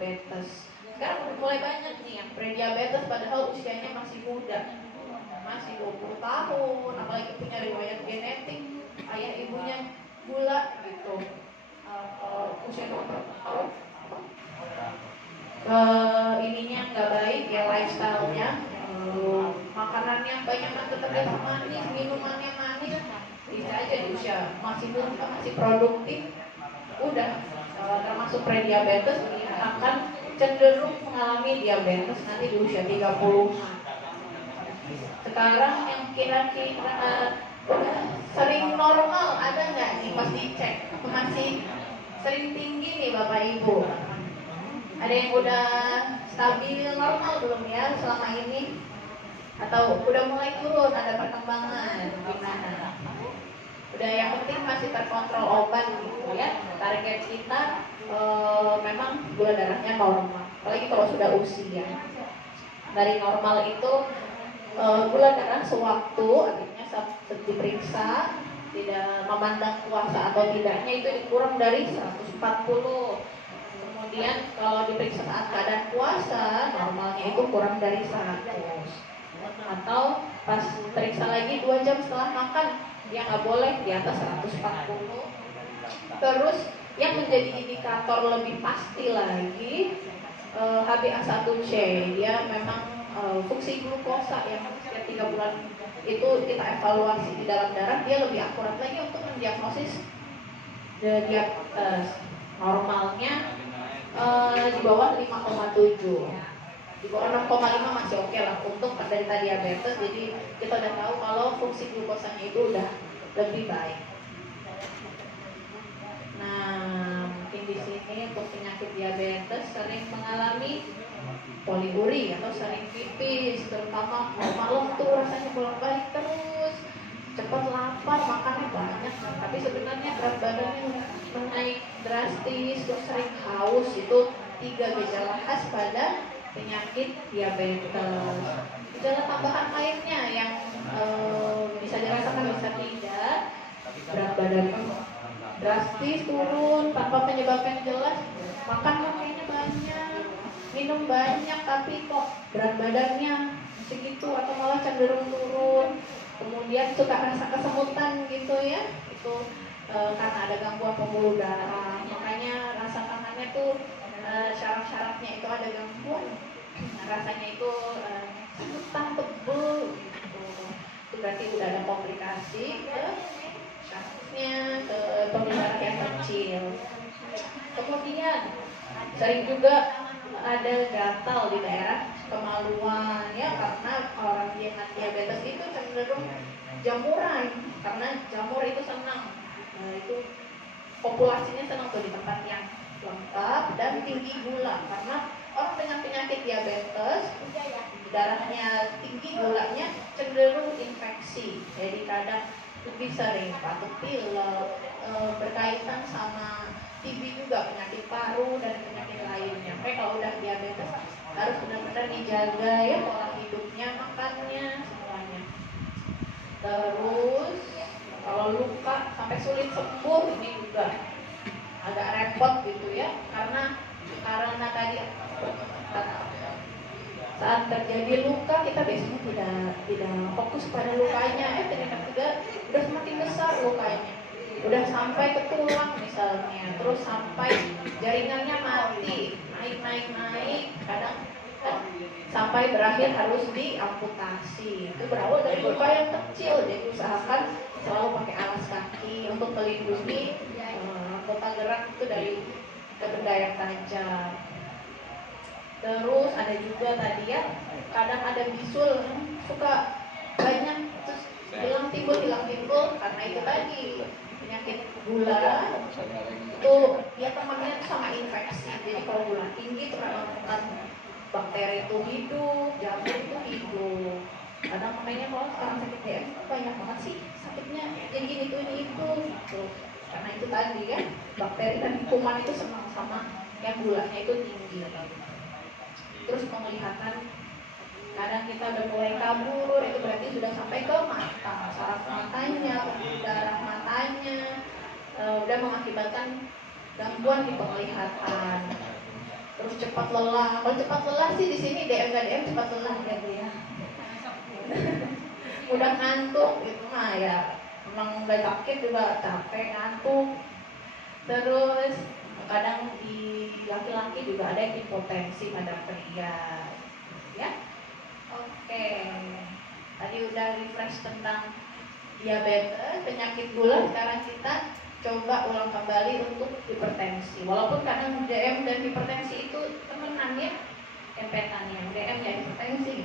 prediabetes. Sekarang udah mulai banyak nih yang prediabetes padahal usianya masih muda, masih 20 tahun, apalagi punya riwayat genetik, ayah ibunya gula gitu. Usia 20 tahun, ininya nggak baik ya, lifestyle-nya, makanannya banyak tetap manis, minumannya manis, bisa aja di usia masih muda, masih produktif, udah termasuk prediabetes, dia akan cenderung mengalami diabetes nanti di usia 30. Sekarang yang kira-kira sering normal ada nggak nih pas dicek? Masih sering tinggi nih Bapak Ibu? Ada yang udah stabil normal belum ya selama ini? Atau udah mulai turun, ada perkembangan gimana? Udah, yang penting masih terkontrol obat gitu ya. Target kita memang gula darahnya normal, apalagi kalau sudah usia. Dari normal itu gula darah sewaktu, artinya saat diperiksa tidak memandang puasa atau tidaknya itu dikurang dari 140. Kemudian kalau diperiksa saat keadaan puasa, normalnya itu kurang dari 100. Atau pas periksa lagi 2 jam setelah makan, dia nggak boleh di atas 140. Terus yang menjadi indikator lebih pasti lagi HbA1c, dia memang fungsi glukosa yang setiap 3 bulan itu kita evaluasi di dalam darah, dia lebih akurat lagi untuk mendiagnosis diabetes. Normalnya di bawah 5,7, di bawah 6,5 masih oke lah untuk penderita diabetes. Jadi kita udah tahu kalau fungsi glukosanya itu udah lebih baik. Nah, mungkin di sini untuk penyakit diabetes sering mengalami poliuri atau sering pipis, terutama malam tuh rasanya bolak-balik terus, cepat lapar, makannya banyak, tapi sebenarnya berat badannya menaik drastis, terus sering haus. Itu 3 gejala khas pada penyakit diabetes. Gejala tambahan lainnya yang bisa dirasakan bisa tidak, berat badan drastis turun tanpa penyebab yang jelas, makan kayaknya banyak, minum banyak, tapi kok berat badannya segitu atau malah cenderung turun. Kemudian suka rasa kesemutan gitu ya, itu karena ada gangguan pembuluh darah, makanya rasa tangannya tuh syaraf-syarafnya itu ada gangguan, rasanya itu semutan, tebel gitu. Itu berarti udah ada komplikasi ke kasusnya, ke pembuluh darah yang kecil. Kemudian sering juga ada gatal di daerah kemaluan ya, karena orang yang diabetes itu cenderung jamuran, karena jamur itu senang, itu populasinya senang tuh di tempat yang lengkap dan tinggi gula. Karena orang dengan penyakit diabetes darahnya tinggi, gulanya cenderung infeksi, jadi kadang lebih sering batuk pilek, berkaitan sama TB juga, penyakit paru dan penyakit lainnya. Makanya kalau udah diabetes harus benar-benar dijaga ya pola hidupnya, makannya, semuanya. Terus kalau luka sampai sulit sembuh, ini juga agak repot gitu ya, karena tadi saat terjadi luka kita biasanya tidak fokus pada lukanya, ternyata udah semakin besar lukanya, udah sampai ke tulang misalnya, terus sampai jaringannya mati, naik, kadang sampai berakhir harus diamputasi. Itu berawal dari luka yang kecil, jadi usahakan selalu pakai alas kaki untuk melindungi anggota gerak itu dari benda yang tajam. Terus ada juga tadi ya, kadang ada bisul, suka banyak terus hilang timbul karena itu tadi penyakit gula itu dia temannya sama infeksi. Jadi kalau gula tinggi itu menyebabkan bakteri itu hidup, jamur itu hidup. Kadang makanya kalau sekarang sakit DM banyak banget sih sakitnya yang gini tuh ini itu gitu. Karena itu tadi ya, bakteri dan kuman itu senang sama yang gulanya itu tinggi. Terus penglihatan, kadang kita udah mulai kabur, itu berarti sudah sampai ke mata, saraf matanya, pembuluh darah matanya, udah mengakibatkan gangguan di penglihatan. Terus cepat cepat lelah. Kalau cepat lelah sih di sini DM nggak DM cepat lelah ya Bu ya. Udah ngantuk itu mah ya, emang udah sakit juga capek ngantuk. Terus kadang di laki-laki juga ada yang impotensi pada pria ya. Oke, tadi udah refresh tentang diabetes, penyakit gula. Sekarang kita coba ulang kembali untuk hipertensi. Walaupun kadang DM dan hipertensi itu temenan ya, empetan yang DM ya hipertensi.